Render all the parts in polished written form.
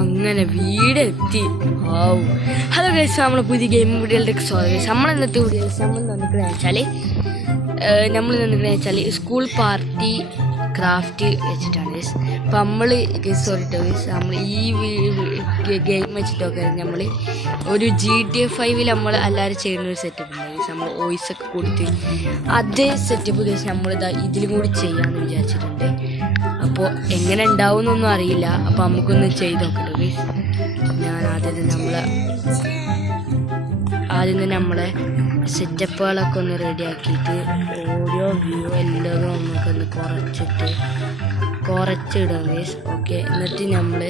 അങ്ങനെ വീടെത്തി. Hello guys, നമ്മളെ പുതിയ ഗെയിം വീഡിയോയിലേക്ക് സ്വാഗതം. നമ്മൾ ഇന്നത്തെ വീഡിയോസ് നമ്മൾ നിന്നിക്കണെന്ന് വെച്ചാൽ സ്കൂൾ പാർട്ടി ക്രാഫ്റ്റ് വെച്ചിട്ടാണ് ഗൈസ്. അപ്പം നമ്മൾ നമ്മൾ ഈ ഗെയിം വെച്ചിട്ടൊക്കെ നമ്മൾ ഒരു GTA 5 നമ്മൾ എല്ലാവരും ചെയ്യുന്നൊരു സെറ്റപ്പ് ഉണ്ട് ഗൈസ്. നമ്മൾ വോയിസൊക്കെ കൊടുത്ത് അതേ സെറ്റപ്പ് ഗൈസ് നമ്മളിതാ ഇതിലും കൂടി ചെയ്യാമെന്ന് വിചാരിച്ചിട്ടുണ്ട്. അപ്പോൾ എങ്ങനെ ഉണ്ടാവും എന്നൊന്നും അറിയില്ല. അപ്പോൾ നമുക്കൊന്ന് ചെയ്ത് നോക്കട്ടെ ഗൈസ്. ഞാൻ ആദ്യം തന്നെ നമ്മളെ സെറ്റപ്പുകളൊക്കെ ഒന്ന് റെഡിയാക്കിയിട്ട് ഓരോ വ്യൂ എല്ലാതും നമുക്കൊന്ന് കുറച്ചിടാം ഗൈസ്. ഓക്കെ, എന്നിട്ട് നമ്മൾ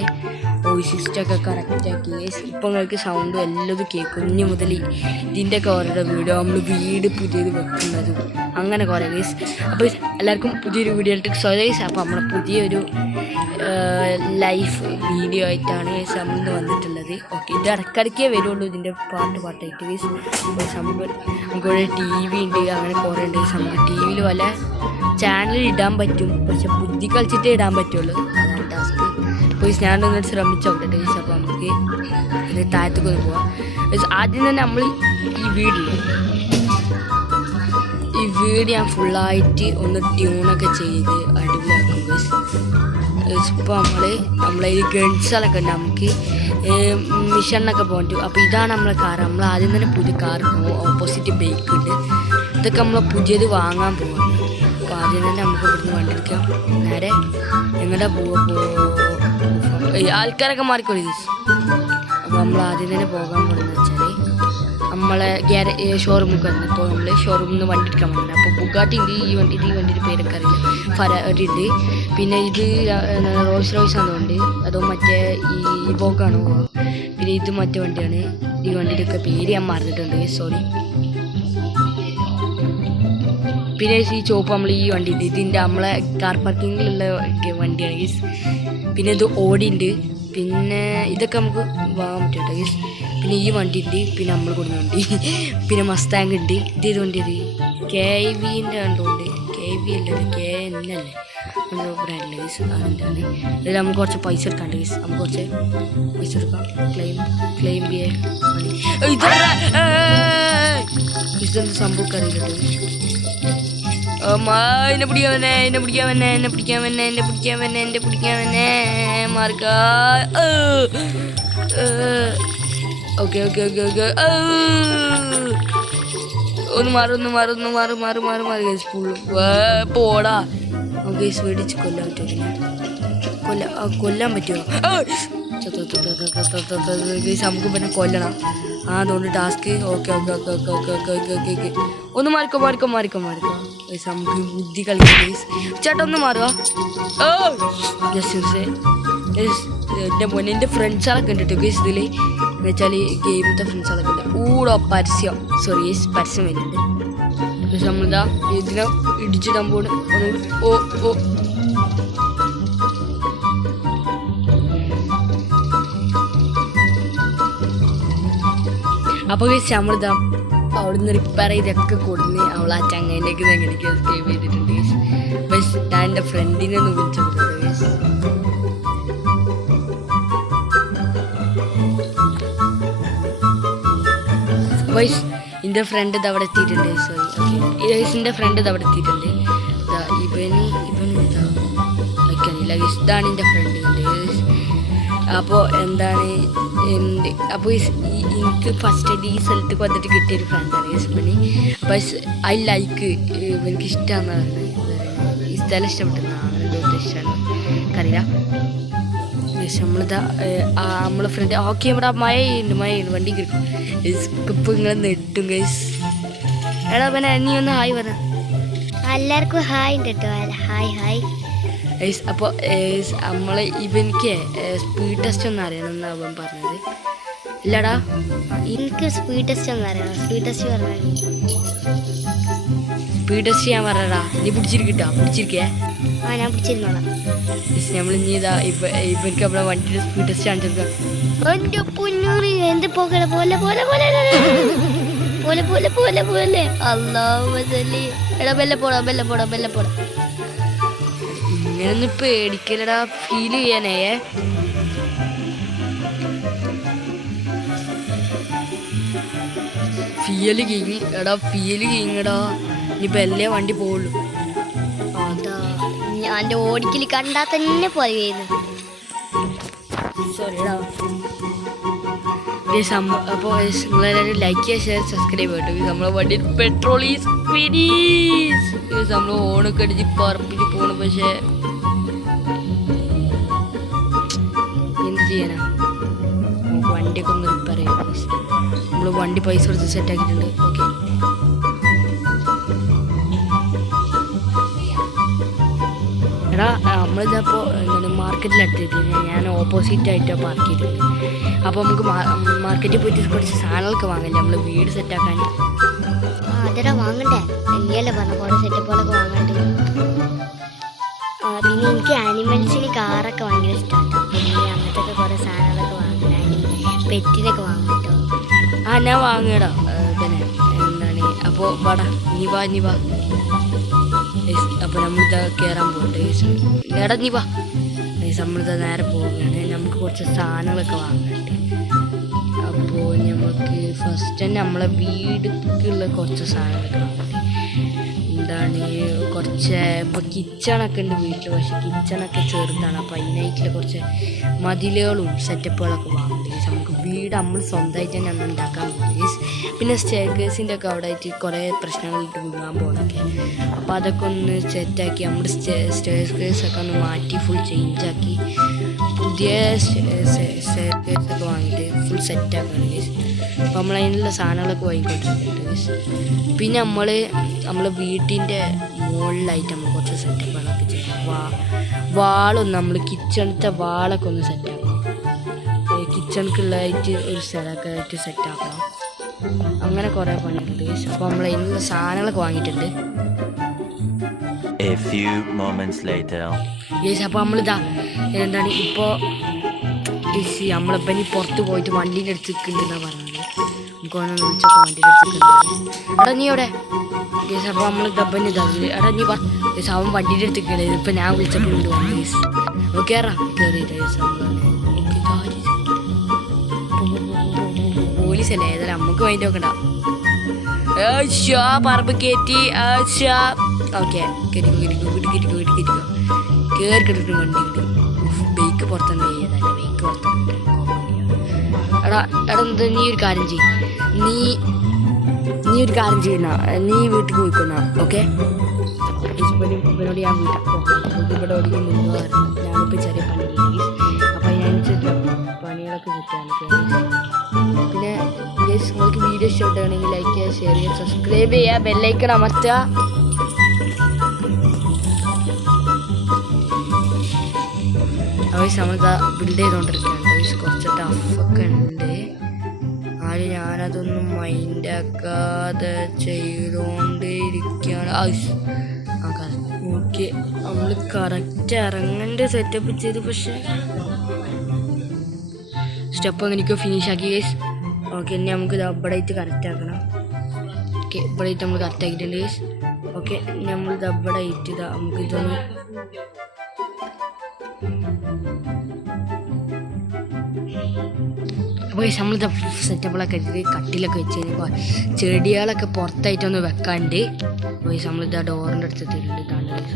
വോയിസ് സിസ്റ്റമൊക്കെ കറക്റ്റാക്കി ഗൈസ്. ഇപ്പോൾ നിങ്ങൾക്ക് സൗണ്ടും എല്ലാതും കേൾക്കും. ഇനി മുതൽ ഇതിൻ്റെയൊക്കെ ഓരോ വീഡിയോ നമ്മൾ വീട് പുതിയത് വെക്കുന്നതും അങ്ങനെ കുറേ ഗൈസ്. അപ്പോൾ എല്ലാവർക്കും പുതിയൊരു വീഡിയോയിലേക്ക് സ്വാഗതം ഗൈസ്. അപ്പോൾ നമ്മളെ പുതിയൊരു ലൈഫ് വീഡിയോ ആയിട്ടാണ് ഗൈസ് നമ്മളിന്ന് വന്നിട്ടുള്ളത്. ഓക്കെ, ഇത് ഇടയ്ക്കിടയ്ക്കേ വരുള്ളൂ ഇതിൻ്റെ പാട്ടായിട്ട് ഗൈസ്. നമുക്കിവിടെ TV ഉണ്ട്, അങ്ങനെ കുറേ ഉണ്ട് ഗൈസ്. നമുക്ക് TV വല്ല ചാനലിൽ ഇടാൻ പറ്റും, പക്ഷെ ബുദ്ധി കളിച്ചിട്ടേ ഇടാൻ പറ്റുള്ളൂ. അതാണ് ടാസ്ക്. അപ്പോൾ ഞാനൊന്ന് ശ്രമിച്ചു നോക്കട്ടെ ഗൈസ്. അപ്പോൾ നമുക്ക് ഇത് താഴത്തേക്കൊന്ന് പോവാം ഗൈസ്. ആദ്യം തന്നെ നമ്മൾ ഈ വീട് ഞാൻ ഫുള്ളായിട്ട് ഒന്ന് ട്യൂണൊക്കെ ചെയ്ത് അടിപൊളിയാക്കും ഗൈസ്. ഇപ്പോൾ നമ്മളെ ഈ ഗൺസുകളൊക്കെ ഉണ്ട്, നമുക്ക് മിഷനൊക്കെ പോകാൻ പറ്റും. അപ്പോൾ ഇതാണ് നമ്മളെ കാർ. നമ്മൾ ആദ്യം തന്നെ പുതിയ കാർ, ഓപ്പോസിറ്റ് ബൈക്ക് ഉണ്ട്. ഇതൊക്കെ നമ്മൾ പുതിയത് വാങ്ങാൻ പോവാണ്. അപ്പോൾ ആദ്യം തന്നെ നമുക്ക് ഇവിടുന്ന് വണ്ടി എടുക്കാം. നേരെ എങ്ങോട്ടാ ആൾക്കാരൊക്കെ മാറിക്കോളി ഗൈസ്. അപ്പോൾ നമ്മൾ ആദ്യം തന്നെ പോകാൻ പോകുന്നത് വെച്ചാൽ നമ്മളെ ഷോറൂമിൽ വന്നു. ഇപ്പോൾ നമ്മൾ ഷോറൂമിൽ നിന്ന് വണ്ടി എടുക്കാൻ പോകുന്നത്. അപ്പോൾ ബുഗാട്ടി ഉണ്ട്. ഈ വണ്ടിയുടെ പേരൊക്കെ അറിയില്ല. ഫെറാറി ഉണ്ട്. പിന്നെ ഇത് റോൾസ് റോയ്സ് ആണെന്നുണ്ട്. അതോ മറ്റേ ഈ ബോക്കാണോ? പിന്നെ ഇത് മറ്റേ വണ്ടിയാണ്. ഈ വണ്ടിയുടെയൊക്കെ പേര് ഞാൻ മറന്നിട്ടുണ്ട്, സോറി. പിന്നെ ഈ ചോപ്പ് നമ്മൾ ഈ വണ്ടി ഉണ്ട്. ഇതിൻ്റെ നമ്മളെ കാർ പാർക്കിങ്ങിലുള്ള വണ്ടിയാണ് ഗീസ്. പിന്നെ ഇത് ഓടിയുണ്ട്. പിന്നെ ഇതൊക്കെ നമുക്ക് വാങ്ങാൻ പറ്റും കേട്ടോ ഗീസ്. പിന്നെ ഈ വണ്ടി ഉണ്ട്. പിന്നെ നമ്മൾ കൊടുക്കുന്ന വണ്ടി. പിന്നെ മസ്താങ് ഉണ്ട്. ഇത് വണ്ടി KVൻ്റെ കണ്ടുകൊണ്ട് KV അല്ലേ, KN അല്ലേ ബ്രാൻഡിലെ ഗീസ്. അതിൻ്റെ ആണ്. ഇതിൽ നമുക്ക് കുറച്ച് പൈസ എടുക്കാണ്ട് ഗീസ്. നമുക്ക് കുറച്ച് പൈസ എടുക്കാം. ക്ലെയിം ചെയ്യാൻ ഇതെന്ത് സംഭവമൊക്കെ അറിയില്ല കേട്ടോ. എന്നെ പിടിക്കാൻ മാർക്ക. ഓക്കെ ഒന്ന് മാറി പോടാ. ഗൈസ് മേടിച്ച് കൊല്ലാൻ പറ്റുമോ? കൊല്ലാൻ പറ്റുമോ? ഗൈസ് നമുക്ക് പിന്നെ കൊല്ലണം. അതുകൊണ്ട് ടാസ്ക്. ഓക്കെ ഒന്ന് മാറിക്കോ ഗൈസ്. നമുക്ക് ബുദ്ധി കളിക്കാം ഗൈസ്. ചേട്ടാ ഒന്ന് മാറുക. എൻ്റെ മോനെ എൻ്റെ ഫ്രണ്ട്സുകളൊക്കെ ഉണ്ട് കേട്ടോ ഗൈസ്. ഇതിൽ എന്ന് വെച്ചാൽ ഗെയിമിൻ്റെ ഫ്രണ്ട്സുകളൊക്കെ ഉണ്ട്. പരസ്യം വരുന്നുണ്ട്. പക്ഷെ നമ്മളിതാ ഇതിനെ ഇടിച്ചിടാൻ പോണ്. അപ്പോൾ ഗൈസ് നമ്മളിതാ അവിടുന്ന് റിപ്പയർ ചെയ്തൊക്കെ കൊടുന്ന് അവൾ ആ ചങ്ങേൻ്റെയൊക്കെ എങ്ങനെയൊക്കെ എസ്കേപ്പ് ചെയ്തിട്ടുണ്ട് ഗൈസ്. ബസ് ഞാൻ എൻ്റെ ഫ്രണ്ടിനെ ഒന്ന് വിളിച്ചു കൊടുത്തു ഗൈസ്. ഗൈസ് എൻ്റെ ഫ്രണ്ട് ഇത് അവിടെ എത്തിയിട്ടുണ്ട്. സോറി, ഗൈസ് എൻ്റെ ഫ്രണ്ട് ഇത് അവിടെ എത്തിയിട്ടുണ്ട്. ഇവന് വയ്ക്കാനില്ല ഗൈസ്. ഇതാണ് എൻ്റെ ഫ്രണ്ട് ഗൈസ്. അപ്പോൾ എന്താണ് അപ്പോൾ എനിക്ക് ഫസ്റ്റ് ഈ സ്ഥലത്തേക്ക് വന്നിട്ട് കിട്ടിയൊരു ഫ്രണ്ടാണ് ഗൈസ് ഇവന്. ബസ് ഐ ലൈക്ക് എനിക്ക് ഇഷ്ടമാണ് ഈ സ്ഥലം ഇഷ്ടപ്പെട്ടതാണ്. എന്തോ ഇഷ്ടമാണ് അറിയില്ല ഗൈസ്. നമ്മളിതാ നമ്മളെ ഫ്രണ്ട്. ഓക്കെ, ഇവിടെ മഴയുണ്ട് വണ്ടി കിട്ടും. ഇപ്പം ഇങ്ങനെ നെട്ടും ഗൈസ്. എടാ പിന്നെ നീ ഒന്ന് ഹായ് പറ. എല്ലാവർക്കും ഹായ് ഉണ്ട് കേട്ടോ. Hi guys. അപ്പോൾ നമ്മൾ ഇവനിക്ക് സ്പീഡ് ടെസ്റ്റ് ഒന്നും അറിയണം എന്നാണ് അവൻ പറഞ്ഞത്. ഇല്ലടാ, എനിക്ക് സ്പീഡ് ടെസ്റ്റ് ഒന്നും അറിയണം. സ്പീഡ് ടെസ്റ്റ് ഞാൻ പറഞ്ഞടാ. നീ പിടിച്ചിരിക്കേ. ഞാൻ പിടിച്ചിരുന്നോളാം. നമ്മൾ ഇനി ഇവർക്ക് നമ്മളെ വണ്ടിയുടെ സ്പീഡ് ടെസ്റ്റ് കാണിച്ചെടുക്കാം. എന്ത് പോകല പോലെ അതിനൊന്നും പേടിക്കലടാ, ഫീൽ ചെയ്യാനേ. ഫീല് കീങ്ങടാ. ഇനിയിപ്പോ എല്ലാ വണ്ടി പോവുള്ളൂ. അതാ ഞാൻ ഓടിക്കല് കണ്ടാ തന്നെ പോയത്. സോറിടാ. അപ്പോൾ നിങ്ങളെല്ലാവരും ലൈക്ക് ചെയ്യുക, ഷെയർ, സബ്സ്ക്രൈബ് കേട്ടോ. നമ്മളെ വണ്ടിയിൽ പെട്രോൾ ഈസ് ഫിനിഷ്. നമ്മൾ ഓണൊക്കെ അടിച്ച് പറപ്പിച്ച് പോകണം. പക്ഷേ എന്ത് ചെയ്യാനാ, നമുക്ക് വണ്ടിയൊക്കെ ഒന്ന് റിപ്പയർ ചെയ്യാം. നമ്മൾ വണ്ടി പൈസ കൊടുത്ത് സെറ്റാക്കിയിട്ടുണ്ട്. ഓക്കെ, എടാ നമ്മളിതപ്പോൾ എന്താണ് മാർക്കറ്റിലെത്തിയിട്ടില്ല. ഞാൻ ഓപ്പോസിറ്റായിട്ടാണ് പാർക്ക് ചെയ്തിട്ടുണ്ട്. അപ്പോൾ നമുക്ക് മാർക്കറ്റിൽ പോയിട്ട് കുറച്ച് സാധനങ്ങളൊക്കെ വാങ്ങില്ല, നമ്മൾ വീട് സെറ്റാക്കാൻ. അതെടാ വാങ്ങണ്ടേ, എന്നെയല്ലേ പറഞ്ഞ കുറേ സെറ്റപ്പുകളൊക്കെ വാങ്ങണ്ടേ. പിന്നെ എനിക്ക് ആനിമൽസിന് കാറൊക്കെ ഭയങ്കര ഇഷ്ടമാണ്. പിന്നെ അങ്ങനത്തെ കുറേ സാധനങ്ങളൊക്കെ വാങ്ങാൻ, പെറ്റിനൊക്കെ വാങ്ങട്ടോ. ഞാൻ വാങ്ങിയടാ തന്നെ. എന്താണ് അപ്പോൾ വാടാ, നീ വാ. അപ്പോൾ നമ്മളിത് കയറാൻ പോകട്ടെ. എടാ നീ വാ. നമ്മളിത് നേരെ പോവുകയാണ്. നമുക്ക് കുറച്ച് സാധനങ്ങളൊക്കെ വാങ്ങാനുണ്ട്. അപ്പോൾ നമുക്ക് ഫസ്റ്റ് തന്നെ നമ്മളെ വീട്ടിലേക്കുള്ള കുറച്ച് സാധനങ്ങളൊക്കെ വാങ്ങട്ടെ. എന്താണ് കുറച്ച് ഇപ്പോൾ കിച്ചണൊക്കെ ഉണ്ട് വീട്ടിൽ. പക്ഷേ കിച്ചണൊക്കെ ചെറുതാണ്. അപ്പോൾ അതിനായിട്ടുള്ള കുറച്ച് മതിലുകളും സെറ്റപ്പുകളൊക്കെ വാങ്ങുന്നുണ്ട്. നമുക്ക് വീട് നമ്മൾ സ്വന്തമായിട്ട് തന്നെ അന്ന് ഉണ്ടാക്കാൻ പോകുന്നത്. പിന്നെ സ്റ്റെയർകേസിൻ്റെ ഒക്കെ അവിടെ ആയിട്ട് കുറേ പ്രശ്നങ്ങളിട്ട് വീഴാൻ പോകണമൊക്കെ. അപ്പോൾ അതൊക്കെ ഒന്ന് സെറ്റാക്കി നമ്മുടെ സ്റ്റെയർകേസൊക്കെ ഒന്ന് മാറ്റി ഫുൾ ചേഞ്ചാക്കി പുതിയ സ്റ്റെയർകേസൊക്കെ വാങ്ങിയിട്ട് ഫുൾ സെറ്റാക്കാണ് ഗൈസ്. അപ്പോൾ നമ്മൾ അതിനുള്ള സാധനങ്ങളൊക്കെ വാങ്ങിക്കൊണ്ടിരിക്കുന്നുണ്ട് ഗൈസ്. പിന്നെ നമ്മളെ വീട്ടിൻ്റെ മുകളിലായിട്ട് നമ്മൾ കുറച്ച് സെറ്റപ്പുകളൊക്കെ ചെയ്യണം. വാളൊന്ന് നമ്മൾ കിച്ചണത്തെ വാളൊക്കെ ഒന്ന് സെറ്റാക്കണം. കിച്ചണിക്കുള്ളതായിട്ട് ഒരു സ്ഥലമൊക്കെ ആയിട്ട് സെറ്റാക്കണം. അങ്ങനെ കുറേ പണിയുണ്ട് ഗൈസ്. അപ്പോൾ നമ്മൾ അതിനുള്ള സാധനങ്ങളൊക്കെ വാങ്ങിയിട്ടുണ്ട് ഗൈസ്. അപ്പോൾ നമ്മളിതാ എന്താണ് ഇപ്പോൾ നമ്മളിപ്പോൾ ഇനി പുറത്ത് പോയിട്ട് വണ്ടീൻ്റെ അടുത്ത് നിൽക്കുന്നുണ്ടെന്നാണ് പറഞ്ഞത്. നമുക്ക് ഓനെ വിളിച്ചൊക്കെ വണ്ടീൻ്റെ അടുത്ത് നിൽക്കുന്നുണ്ട്. എടാ നീ എവിടെ ഗൈസ്? അപ്പോൾ നമ്മൾ ഡബ്ബന് ഇതാക്കി. എടാ നീ ഗൈസ്, അവൻ വണ്ടീൻ്റെ അടുത്ത് നിൽക്കണത്. ഇപ്പം ഞാൻ വിളിച്ചപ്പോൾ കൊണ്ട് വന്നു ഗൈസ്. ഓക്കെ ഏറാ കയറിയിട്ട് ഗൈസ്. പോലീസല്ലേ ഏതായാലും നമുക്ക് വേണ്ടി നോക്കണ്ട. പറമ്പ് കയറ്റി. ഓക്കെ കയറിക്കോ. കയറി കിട്ടിട്ട് വണ്ടി ഉണ്ട്. ബൈക്ക് പുറത്തുണ്ട്. ഏതായാലും ബൈക്ക് പുറത്തുണ്ട്. എടാ എന്താ നീ ഒരു കാര്യം ചെയ്യുന്ന നീ വീട്ടിൽ പോയിക്കുന്ന. ഓക്കെ ഇവനോട് ഞാൻ ഇവിടെ ഓടിക്കാൻ നിന്ന് പറഞ്ഞു. ഞാനിപ്പോൾ ചെറിയ പണിയില്ല. അപ്പം അതിനനുസരിച്ച് പണികളൊക്കെ കിട്ടാണ്. പിന്നെ നിങ്ങൾക്ക് വീഡിയോ ഇഷ്ടപ്പെട്ടാണെങ്കിൽ ലൈക്ക് ചെയ്യുക, ഷെയർ ചെയ്യുക, സബ്സ്ക്രൈബ് ചെയ്യുക, ബെല്ലൈക്കൺ അമർത്തുക. നമ്മളിതാ ബിൽഡ് ചെയ്തുകൊണ്ടിരിക്കുകയാണ്. കുറച്ച് ടഫൊക്കെ ഉണ്ട്. ഞാനതൊന്നും മൈൻഡാക്കാതെ ചെയ്തുകൊണ്ടേയിരിക്കുകയാണ്. ഓക്കെ നമ്മൾ കറക്റ്റ് ഇറങ്ങേണ്ട സെറ്റപ്പ് ചെയ്തു. പക്ഷേ സ്റ്റെപ്പ് എങ്ങനെയൊക്കെ ഫിനിഷാക്കി ഗൈസ്. ഓക്കെ ഇനി നമുക്ക് ഇത് ഇവിടെ ആയിട്ട് കറക്റ്റ് ആക്കണം. ഓക്കെ ഇവിടെ ആയിട്ട് നമ്മൾ കറക്റ്റ് ആക്കിയിട്ടുണ്ട് ഗൈസ്. ഓക്കെ നമ്മളിത് ഇവിടെ ആയിട്ട് നമുക്ക് ഇതൊന്ന് അപ്പോൾ നമ്മളിത് സെറ്റപ്പുകളൊക്കെ വെച്ചിട്ട് കട്ടിലൊക്കെ വെച്ച് കഴിഞ്ഞപ്പോൾ ചെടികളൊക്കെ പുറത്തായിട്ടൊന്ന് വെക്കാണ്ട് നമ്മളിത് ആ ഡോറിൻ്റെ അടുത്തെത്തിയിട്ടുണ്ട്.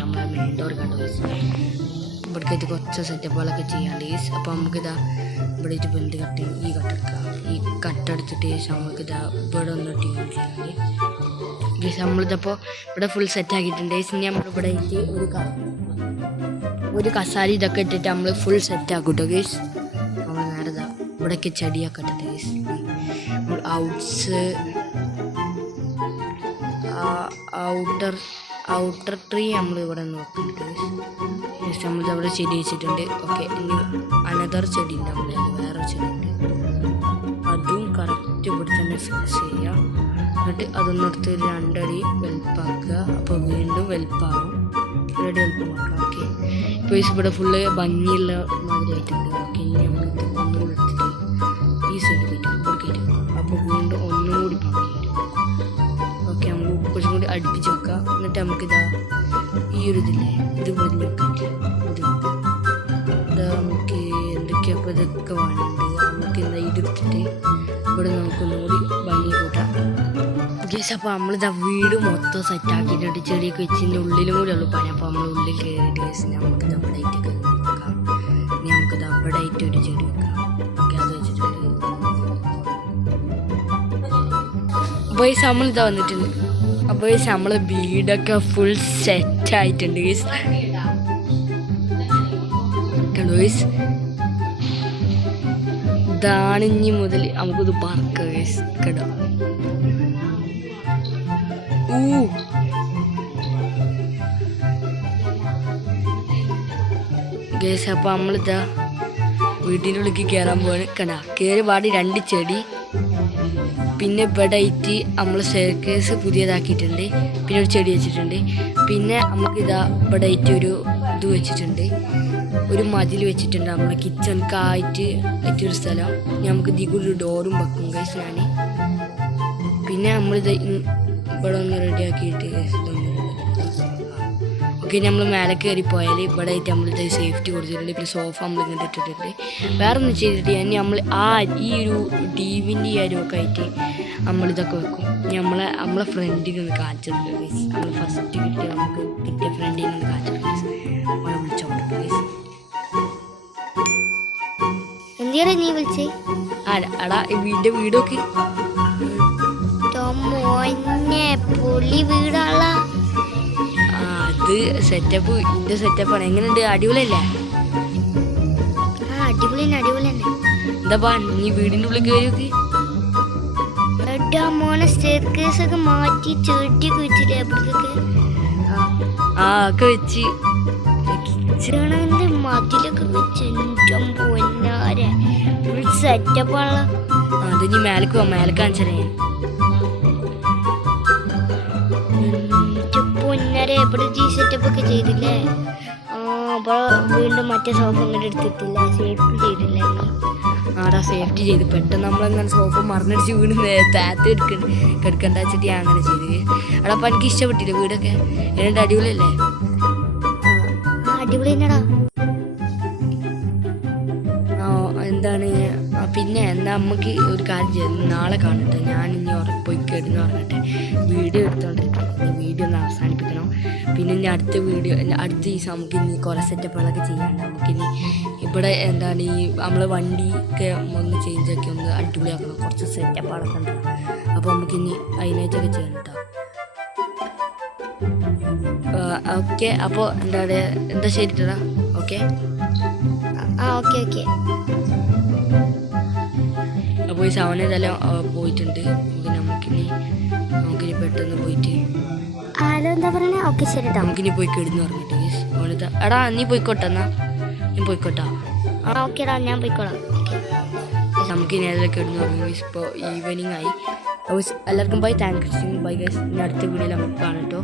നമ്മളെ മെയിൻ ഡോർ കണ്ടു ഗൈസ്. ഇവിടേക്കായിട്ട് കുറച്ച് സെറ്റപ്പുകളൊക്കെ ചെയ്യാണ്ട് ഗൈസ്. അപ്പോൾ നമുക്കിതാ ഇവിടെ ആയിട്ട് ബന്ധ് ഈ കട്ടെടുക്കുക. ഈ കട്ടെടുത്തിട്ട് നമുക്കിതാ ഇവിടെ ഒന്ന് ട്യൂൺ ചെയ്യാണ്ട് ഗൈസ്. നമ്മളിതപ്പോൾ ഇവിടെ ഫുൾ സെറ്റാക്കിയിട്ടുണ്ട് ഗൈസ്. ഇനി നമ്മളിവിടെ ആയിട്ട് ഒരു കസാല ഇതൊക്കെ ഇട്ടിട്ട് നമ്മൾ ഫുൾ സെറ്റാക്കും കേട്ടോ ഗൈസ്. നമ്മൾ നേരെ ഇവിടെയൊക്കെ ചെടിയൊക്കെ ഇട്ടിട്ട് ഗൈസ്. നമ്മൾ ഔട്ടർ ട്രീ നമ്മൾ ഇവിടെ നിന്ന് വെക്കുന്നുണ്ട് ഗൈസ്. നമ്മളിത് അവിടെ ചെടി വെച്ചിട്ടുണ്ട്. ഓക്കെ ഇനി അനദർ ചെടി ഉണ്ട്. നമ്മൾ വേറെ ചെടി ഉണ്ട്. അതും കറക്റ്റ് ഇവിടെ തന്നെ ഫിക്സ് ചെയ്യുക. എന്നിട്ട് അതൊന്നും എടുത്ത് 2 അടി വെൽപ്പാക്കുക. അപ്പോൾ വീണ്ടും വെൽപ്പാകും. 2 അടി വെൽപ്പമാക്കുക. ഓക്കെ ഇപ്പോൾ ഇവിടെ ഫുള്ള് ഭംഗിയുള്ള മാതിരിയായിട്ടുണ്ട്. ഓക്കെ ഇനി നമ്മൾ ഒന്നുകൂടി എടുത്തിട്ട് ഈ സൈഡ് കയറ്റും. അപ്പോൾ വീണ്ടും ഒന്നും കൂടി ഭംഗിയായിട്ട്. ഓക്കെ നമ്മൾ കുറച്ചും കൂടി അടുപ്പിച്ച് വെക്കുക. എന്നിട്ട് നമുക്കിതാ ഈ ഒരു ഇതില്ലേ ഇത് വെളിഞ്ഞ് വെക്കാൻ അപ്പോൾ ഇതൊക്കെ വേണമെങ്കിൽ നമുക്ക് എന്താ ഇതെടുത്തിട്ട് ഇവിടെ നമുക്കൊന്നുകൂടി ഭംഗി കൂട്ടാം. ഗൈസ് അപ്പോൾ നമ്മളിതാ വീട് മൊത്തം സെറ്റാക്കിയിട്ടുണ്ട്. ചെടിയൊക്കെ വെച്ചതിൻ്റെ ഉള്ളിലും കൂടെ ഉള്ളു പണി. അപ്പോൾ നമ്മൾ ഉള്ളിൽ കയറിയിട്ട് ഗൈസ് നമുക്ക് ദബ്ബടായിട്ടൊക്കെ വെക്കാം. ഇനി നമുക്ക് ദബ്ബടായിട്ട് ഒരു ചെടി വെക്കാം. ഓക്കെ, അത് വെച്ചിട്ടുണ്ട്. അപ്പോൾ ഗൈസ് നമ്മളിതാ വന്നിട്ടുണ്ട്. അപ്പോൾ ഗൈസ് നമ്മളെ വീടൊക്കെ ഫുൾ സെറ്റായിട്ടുണ്ട് ഗൈസ്. ഗൈസ് ഇതാണിഞ്ഞി മുതൽ നമുക്കിത് പറക്കാം ഗൈസ്. കേട്ടോ ഗൈസ് അപ്പോൾ നമ്മളിതാ വീട്ടിൻ്റെ ഉള്ളിലേക്ക് കയറാൻ പോവാണ്. കണ്ട കയറി പാടി 2 ചെടി, പിന്നെ ഇവിടെ ആയിട്ട് നമ്മൾ സ്റ്റെയർകേസ് പുതിയതാക്കിയിട്ടുണ്ട്. പിന്നെ ഒരു ചെടി വെച്ചിട്ടുണ്ട്. പിന്നെ നമുക്കിതാ ഇവിടെ ആയിട്ട് ഒരു ഇത് വെച്ചിട്ടുണ്ട്, ഒരു മതിൽ വെച്ചിട്ടുണ്ട് നമ്മളെ കിച്ചൺക്കായിട്ട് ആയിട്ടൊരു സ്ഥലം. നമുക്ക് ഇതിൽ കൂടി ഒരു ഡോറും വെക്കും ഗൈസ് ഞാൻ. പിന്നെ നമ്മളിത് ഇവിടെ ഒന്ന് റെഡിയാക്കിയിട്ട് ഓക്കെ, നമ്മൾ മേലെ കയറി പോയാൽ ഇവിടെ ആയിട്ട് നമ്മളിത് സേഫ്റ്റി കൊടുത്തിട്ടുണ്ട്. പിന്നെ സോഫ നമ്മൾ ഇങ്ങോട്ട് ഇട്ടിട്ടുണ്ട്. വേറെ ഒന്നും ചെയ്തിട്ട് നമ്മൾ ഈ ഒരു ടീവിൻ്റെ ഈ അരുവൊക്കെ ആയിട്ട് നമ്മളിതൊക്കെ വെക്കും. നമ്മളെ ഫ്രണ്ടിനെ ഒന്ന് കാണിച്ചിട്ടുണ്ട് ഗൈസ്. നമ്മൾ ഫസ്റ്റ് നമുക്ക് കിട്ടിയ ഫ്രണ്ടിനെ ഒന്ന് കാണിച്ചിട്ടുണ്ട് ഗൈസ്. നമ്മളെ വിളിച്ചോണ്ട് ഗൈസ്. എന്തിനാ നീ വിളിച്ചേ? അടാ വീടൊക്കെ പൊളി വീടാള. അത് സെറ്റപ്പ്, ഇതിന്റെ സെറ്റപ്പാണ്. എങ്ങനെയുണ്ട്? അടിപൊളിയല്ലേ? അടിപൊളി തന്നെ. എന്താ നീ വീടിന്റെ ഉള്ളിൽ കയറി മോനെ സ്റ്റെയർകേസ് ഒക്കെ മാറ്റി ചെടിയൊക്കെ വെച്ചില്ലേ? അപ്പോഴൊക്കെ ഒക്കെ വെച്ച് മതിലൊക്കെ വെച്ച് പൊന്നാരെ ഫുൾ സെറ്റപ്പാണല്ലോ. അത് നീ മേലേക്ക് കാണിച്ചേ. പൊന്നരെ എവിടെ സെറ്റപ്പ് ഒക്കെ ചെയ്തില്ലേ? അപ്പോൾ വീണ്ടും മറ്റേ സോഫ ഇങ്ങോട്ട് എടുത്തിട്ടില്ല, സേഫ്റ്റി ചെയ്തില്ലേ? ആടാ സേഫ്റ്റി ചെയ്ത് പെട്ടെന്ന് നമ്മളങ്ങനെ സോഫ മറിഞ്ഞടിച്ച് വീട് താത്ത് കിടക്കണ്ട വെച്ചിട്ട് ഞാൻ അങ്ങനെ ചെയ്ത്. അവിടെ അപ്പം എനിക്ക് ഇഷ്ടപ്പെട്ടില്ല വീടൊക്കെ. എന്നിട്ട് അടിപൊളിയല്ലേ? അടിപൊളി തന്നെടാ. എന്താണ് പിന്നെ എന്താ നമുക്ക് ഒരു കാര്യം ചെയ്യാം, നാളെ കാണട്ടെ. ഞാൻ ഇനി ഉറപ്പോയി കിടന്ന് പറഞ്ഞിട്ട് വീഡിയോ എടുത്തോണ്ടിരിക്കണം. വീഡിയോ ഒന്ന് അവസാനിപ്പിക്കണം. പിന്നെ ഇനി അടുത്ത ദിവസം നമുക്ക് ഇനി കുറേ സെറ്റപ്പുകളൊക്കെ ചെയ്യാണ്ട് നമുക്കിനി ഇവിടെ എന്താണ് ഈ നമ്മളെ വണ്ടിയൊക്കെ ഒന്ന് ചേഞ്ചാക്കി ഒന്ന് അടിപൊളിയാക്കണം. കുറച്ച് സെറ്റപ്പുകളൊക്കെ ഉണ്ട്. അപ്പോൾ നമുക്കിനി അതിനായിട്ടൊക്കെ ചെയ്യണം കേട്ടോ. ഓക്കെ, അപ്പോൾ എന്താ ശരിട്ടാ? Okay okay. അപ്പോൾ ഈ സവനെല്ലാം പോയിട്ടുണ്ട്. നമുക്കിനി പെട്ടെന്ന് പോയിട്ട് എന്താ പറഞ്ഞേ? ഓക്കെ ശരി, നമുക്കിനി പോയി കിടന്ന് പറഞ്ഞിട്ട് അവനെത്താ. എടാ നീ പോയിക്കോട്ടെ, എന്നാ നീ പോയിക്കോട്ടാ. ഓക്കേടാ, ഞാൻ പോയിക്കോളാം. നമുക്കിനി ഏതെല്ലാം കിടന്ന് പറഞ്ഞു. ഇപ്പോൾ ഈവനിങ് ആയി. അപ്പോൾ എല്ലാവർക്കും ബൈ. താങ്ക്സ്. Bye guys. ഇനി അടുത്ത വീഡിയോയിൽ നമുക്ക് കാണാം കേട്ടോ.